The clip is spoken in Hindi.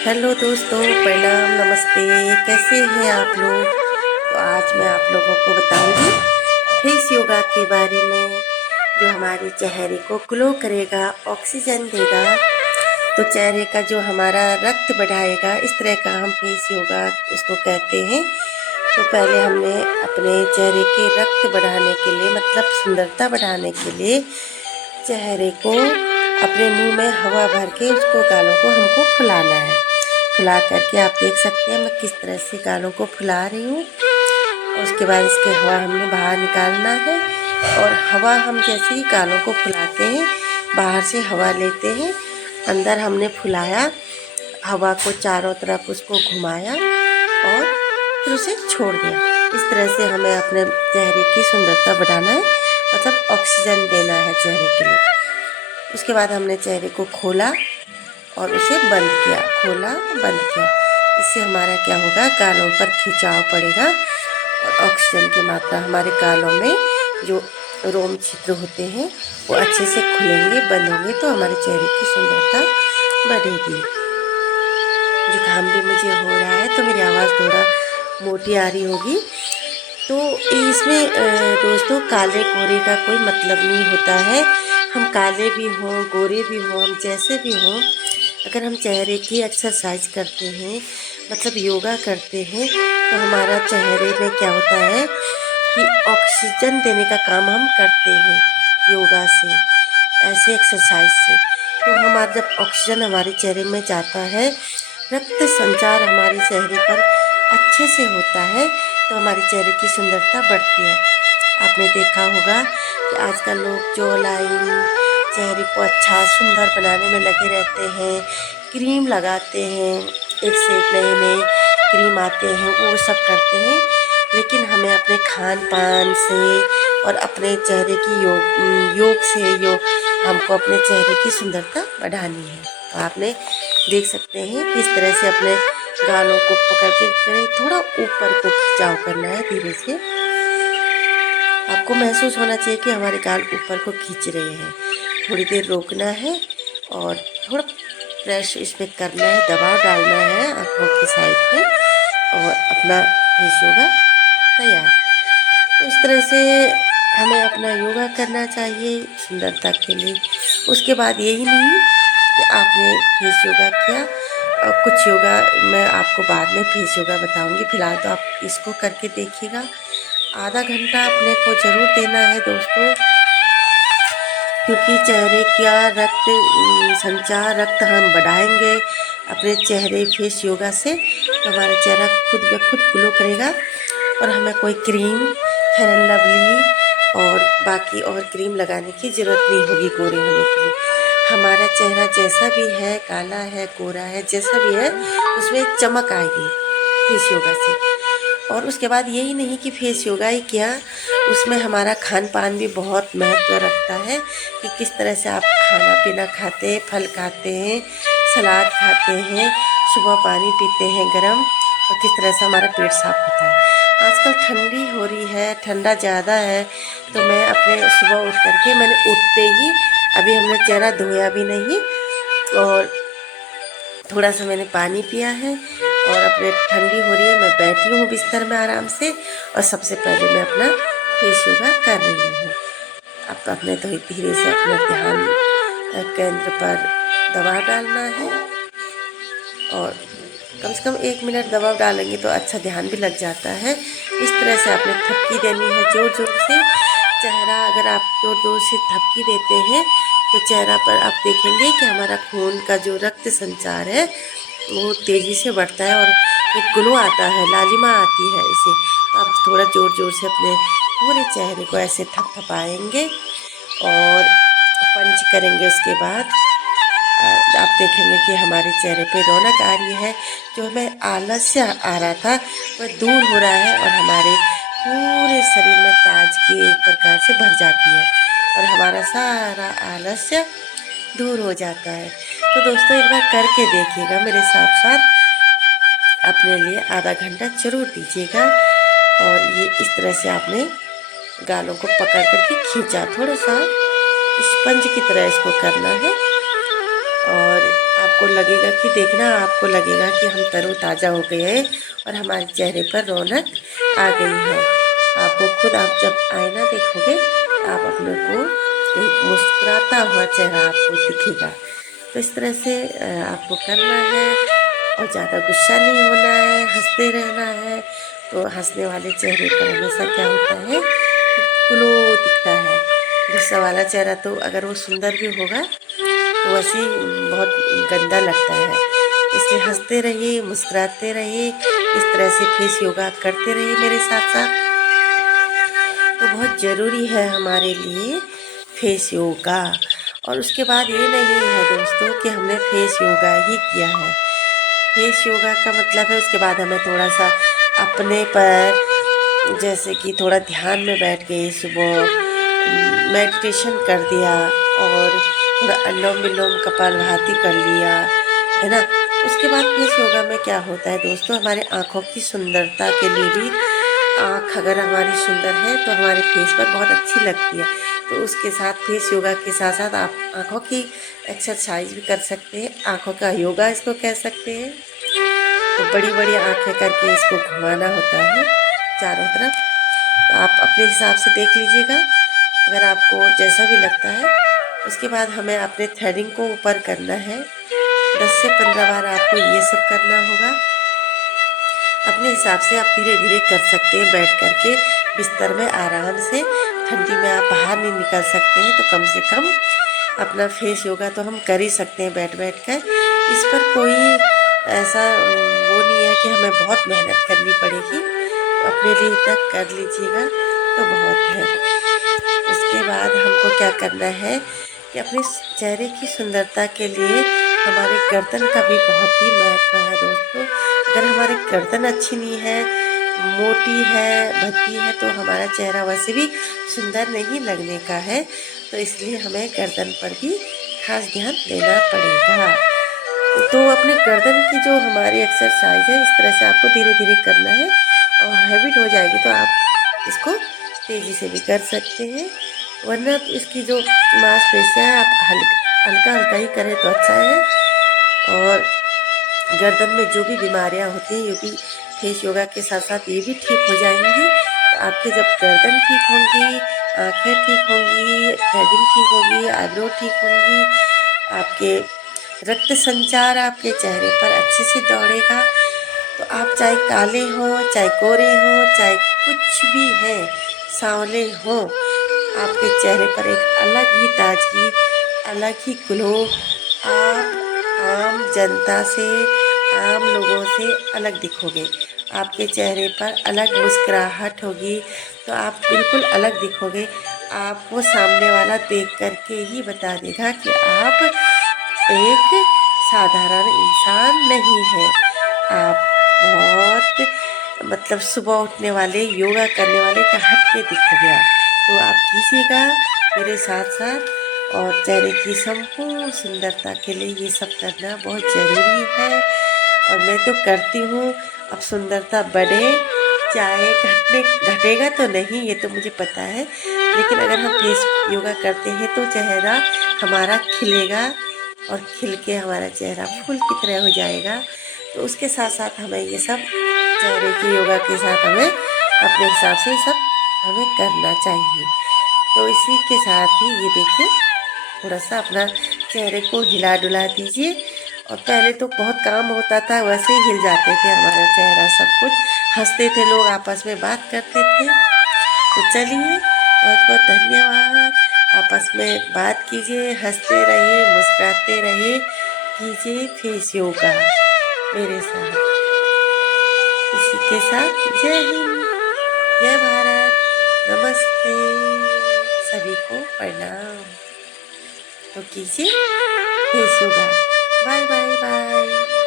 हेलो दोस्तों, प्रणाम, नमस्ते। कैसे हैं आप लोग? तो आज मैं आप लोगों को बताऊंगी फेस योगा के बारे में, जो हमारे चेहरे को ग्लो करेगा, ऑक्सीजन देगा। तो चेहरे का जो हमारा रक्त बढ़ाएगा, इस तरह का हम फेस योगा उसको कहते हैं। तो पहले हमने अपने चेहरे के रक्त बढ़ाने के लिए, मतलब सुंदरता बढ़ाने के लिए, चेहरे को अपने मुंह में हवा भर के उसको गालों को हमको फुलाना है। फुला करके आप देख सकते हैं मैं किस तरह से गालों को फुला रही हूँ। और उसके बाद इसके हवा हमने बाहर निकालना है। और हवा हम जैसे ही गालों को फुलाते हैं, बाहर से हवा लेते हैं, अंदर हमने फुलाया, हवा को चारों तरफ उसको घुमाया और फिर उसे छोड़ दिया। इस तरह से हमें अपने चेहरे की सुंदरता बढ़ाना है, मतलब ऑक्सीजन देना है चेहरे के लिए। उसके बाद हमने चेहरे को खोला और उसे बंद किया, खोला बंद किया। इससे हमारा क्या होगा, गालों पर खिंचाव पड़ेगा और ऑक्सीजन की मात्रा हमारे गालों में जो रोम छिद्र होते हैं वो अच्छे से खुलेंगे, बंद होंगे, तो हमारे चेहरे की सुंदरता बढ़ेगी। जुकाम भी मुझे हो रहा है तो मेरी आवाज़ थोड़ा मोटी आ रही होगी। तो इसमें दोस्तों, काले गोरे का कोई मतलब नहीं होता है। हम काले भी हों, गोरे भी हों, हम जैसे भी हों, अगर हम चेहरे की एक्सरसाइज करते हैं, मतलब योगा करते हैं, तो हमारा चेहरे में क्या होता है कि ऑक्सीजन देने का काम हम करते हैं योगा से, ऐसे एक्सरसाइज से। तो हमारा जब ऑक्सीजन हमारे चेहरे में जाता है, रक्त संचार हमारे चेहरे पर अच्छे से होता है, तो हमारे चेहरे की सुंदरता बढ़ती है। आपने देखा होगा कि आजकल लोग जो लाइन चेहरे को अच्छा सुंदर बनाने में लगे रहते हैं, क्रीम लगाते हैं, एक से एक नए नए क्रीम आते हैं, वो सब करते हैं। लेकिन हमें अपने खान पान से और अपने चेहरे की योग से हमको अपने चेहरे की सुंदरता बढ़ानी है। तो आपने देख सकते हैं किस तरह से अपने गालों को पकड़ के थोड़ा ऊपर को खिंचाव करना है धीरे से। आपको महसूस होना चाहिए कि हमारे गाल ऊपर को खींच रहे हैं। थोड़ी देर रोकना है और थोड़ा प्रेस इसमें करना है, दबाव डालना है आँखों की साइड पे, और अपना फेस योगा तैयार। तो इस तरह से हमें अपना योगा करना चाहिए सुंदरता के लिए। उसके बाद यही नहीं कि आपने फेस योगा किया, और कुछ योगा मैं आपको बाद में फेस योगा बताऊंगी। फिलहाल तो आप इसको करके देखिएगा। आधा घंटा अपने को ज़रूर देना है दोस्तों, क्योंकि चेहरे का रक्त संचार, रक्त हम बढ़ाएंगे अपने चेहरे फेस योगा से, तो हमारा चेहरा खुद ब खुद ग्लो करेगा। और हमें कोई क्रीम, फेयर एंड लवली और बाकी और क्रीम लगाने की ज़रूरत नहीं होगी गोरे होने के लिए। हमारा चेहरा जैसा भी है, काला है, गोरा है, जैसा भी है, उसमें एक चमक आएगी फेस योगा से। और उसके बाद यही नहीं कि फेस योगा ही किया, उसमें हमारा खान पान भी बहुत महत्व रखता है कि किस तरह से आप खाना पीना खाते हैं, फल खाते हैं, सलाद खाते हैं, सुबह पानी पीते हैं गर्म, और किस तरह से हमारा पेट साफ होता है। आजकल ठंडी हो रही है, ठंडा ज़्यादा है, तो मैं अपने सुबह उठ करके, मैंने उठते ही, अभी हमने चेहरा धोया भी नहीं, और थोड़ा सा मैंने पानी पिया है, और अपने ठंडी हो रही है, मैं बैठी हूँ बिस्तर में आराम से, और सबसे पहले मैं अपना फेस योगा कर रही हूँ। अब अपने तो धीरे से अपना ध्यान केंद्र पर दबाव डालना है, और कम से कम 1 मिनट दबाव डालेंगे तो अच्छा ध्यान भी लग जाता है। इस तरह से आपने थपकी देनी है जोर जोर से। चेहरा अगर आप जोर जोर से थपकी देते हैं तो चेहरा पर आप देखेंगे कि हमारा खून का जो रक्त संचार है वो तेज़ी से बढ़ता है, और एक ग्लो आता है, लालिमा आती है इसे। तो आप थोड़ा ज़ोर ज़ोर से अपने पूरे चेहरे को ऐसे थपथपाएंगे और पंच करेंगे। उसके बाद आप देखेंगे कि हमारे चेहरे पे रौनक आ रही है, जो हमें आलस्य आ रहा था वह दूर हो रहा है, और हमारे पूरे शरीर में ताजगी एक प्रकार से भर जाती है, और हमारा सारा आलस्य दूर हो जाता है। तो दोस्तों, एक बार करके देखिएगा मेरे साथ साथ, अपने लिए आधा घंटा ज़रूर दीजिएगा। और ये इस तरह से आपने गालों को पकड़ करके खींचा, थोड़ा सा स्पंज की तरह इसको करना है, और आपको आपको लगेगा कि देखना, आपको लगेगा कि हम तरोताज़ा हो गए हैं और हमारे चेहरे पर रौनक आ गई है। आपको खुद, आप जब आईना देखोगे आप अपने को एक मुस्कुराता हुआ चेहरा आपको दिखेगा। तो इस तरह से आपको करना है और ज़्यादा गुस्सा नहीं होना है, हंसते रहना है। तो हंसने वाले चेहरे पर हमेशा क्या होता है कि ग्लो दिखता है। गुस्सा वाला चेहरा तो अगर वो सुंदर भी होगा तो वैसे ही बहुत गंदा लगता है। इसलिए हंसते रहिए, मुस्कुराते रहिए, इस तरह से फेस योगा करते रहिए मेरे साथ साथ। तो बहुत ज़रूरी है हमारे लिए फेस योगा। और उसके बाद ये नहीं है दोस्तों कि हमने फेस योगा ही किया है। फेस योगा का मतलब है उसके बाद हमें थोड़ा सा अपने पर, जैसे कि थोड़ा ध्यान में बैठ गए, सुबह मेडिटेशन कर दिया और थोड़ा अनुलोम विलोम कपालभाति कर लिया, है ना। उसके बाद फेस योगा में क्या होता है दोस्तों, हमारे आँखों की सुंदरता के लिए भी, आँख अगर हमारी सुंदर है तो हमारे फेस पर बहुत अच्छी लगती है। तो उसके साथ फेस योगा के साथ साथ आप आँखों की एक्सरसाइज भी कर सकते हैं, आँखों का योगा इसको कह सकते हैं। तो बड़ी बड़ी आँखें करके इसको घुमाना होता है चारों तरफ। तो आप अपने हिसाब से देख लीजिएगा, अगर आपको जैसा भी लगता है। उसके बाद हमें अपने थ्रेडिंग को ऊपर करना है। 10 से 15 बार आपको ये सब करना होगा। अपने हिसाब से आप धीरे धीरे कर सकते हैं, बैठ करके बिस्तर में आराम से। ठंडी में आप बाहर नहीं निकल सकते हैं तो कम से कम अपना फेस योगा तो हम कर ही सकते हैं बैठ बैठ कर। इस पर कोई ऐसा वो नहीं है कि हमें बहुत मेहनत करनी पड़ेगी। तो अपने लिए इतना कर लीजिएगा तो बहुत है। उसके बाद हमको क्या करना है कि अपने चेहरे की सुंदरता के लिए हमारे गर्दन का भी बहुत ही महत्व है दोस्तों। अगर हमारी गर्दन अच्छी नहीं है, मोटी है, भद्दी है, तो हमारा चेहरा वैसे भी सुंदर नहीं लगने का है। तो इसलिए हमें गर्दन पर भी खास ध्यान देना पड़ेगा। तो अपने गर्दन की जो हमारी एक्सरसाइज है, इस तरह से आपको धीरे धीरे करना है और हैबिट हो जाएगी तो आप इसको तेज़ी से भी कर सकते हैं। वरना इसकी जो मांसपेशियाँ हैं आप हल्का हल्का ही करें तो अच्छा है। और गर्दन में जो भी बीमारियां होती हैं ये भी फेस योगा के साथ साथ ये भी ठीक हो जाएंगी। तो आपके जब गर्दन ठीक होंगी, आंखें ठीक होंगी, थ्रेडिंग ठीक होगी, आईब्रो ठीक होंगी, आपके रक्त संचार आपके चेहरे पर अच्छे से दौड़ेगा। तो आप चाहे काले हों, चाहे गोरे हों, चाहे कुछ भी हैं, सांवले हों, आपके चेहरे पर एक अलग ही ताजगी, अलग ही ग्लो, आप आम जनता से, आम लोगों से अलग दिखोगे। आपके चेहरे पर अलग मुस्कुराहट होगी तो आप बिल्कुल अलग दिखोगे। आपको सामने वाला देख करके ही बता देगा कि आप एक साधारण इंसान नहीं है, आप बहुत मतलब सुबह उठने वाले, योगा करने वाले का हट के दिखोगे आप। तो आप कीजिएगा मेरे साथ साथ। और चेहरे की संपूर्ण सुंदरता के लिए ये सब करना बहुत ज़रूरी है और मैं तो करती हूँ। अब सुंदरता बढ़े चाहे घटने, घटेगा तो नहीं ये तो मुझे पता है, लेकिन अगर हम फेस योगा करते हैं तो चेहरा हमारा खिलेगा और खिल के हमारा चेहरा फूल की तरह हो जाएगा। तो उसके साथ साथ हमें ये सब चेहरे के योगा के साथ हमें अपने हिसाब से सब हमें करना चाहिए। तो इसी के साथ ही ये देखिए, थोड़ा सा अपना चेहरे को हिला डुला दीजिए। और पहले तो बहुत काम होता था, वैसे ही हिल जाते थे हमारा चेहरा, सब कुछ हंसते थे लोग, आपस में बात करते थे। तो चलिए, बहुत बहुत धन्यवाद। आपस में बात कीजिए, हंसते रहिए, मुस्कुराते रहिए, कीजिए फेस योगा मेरे साथ। इसी के साथ जय हिंद, जय भारत, नमस्ते, सभी को प्रणाम। तो कीजिए face yoga. Bye bye bye.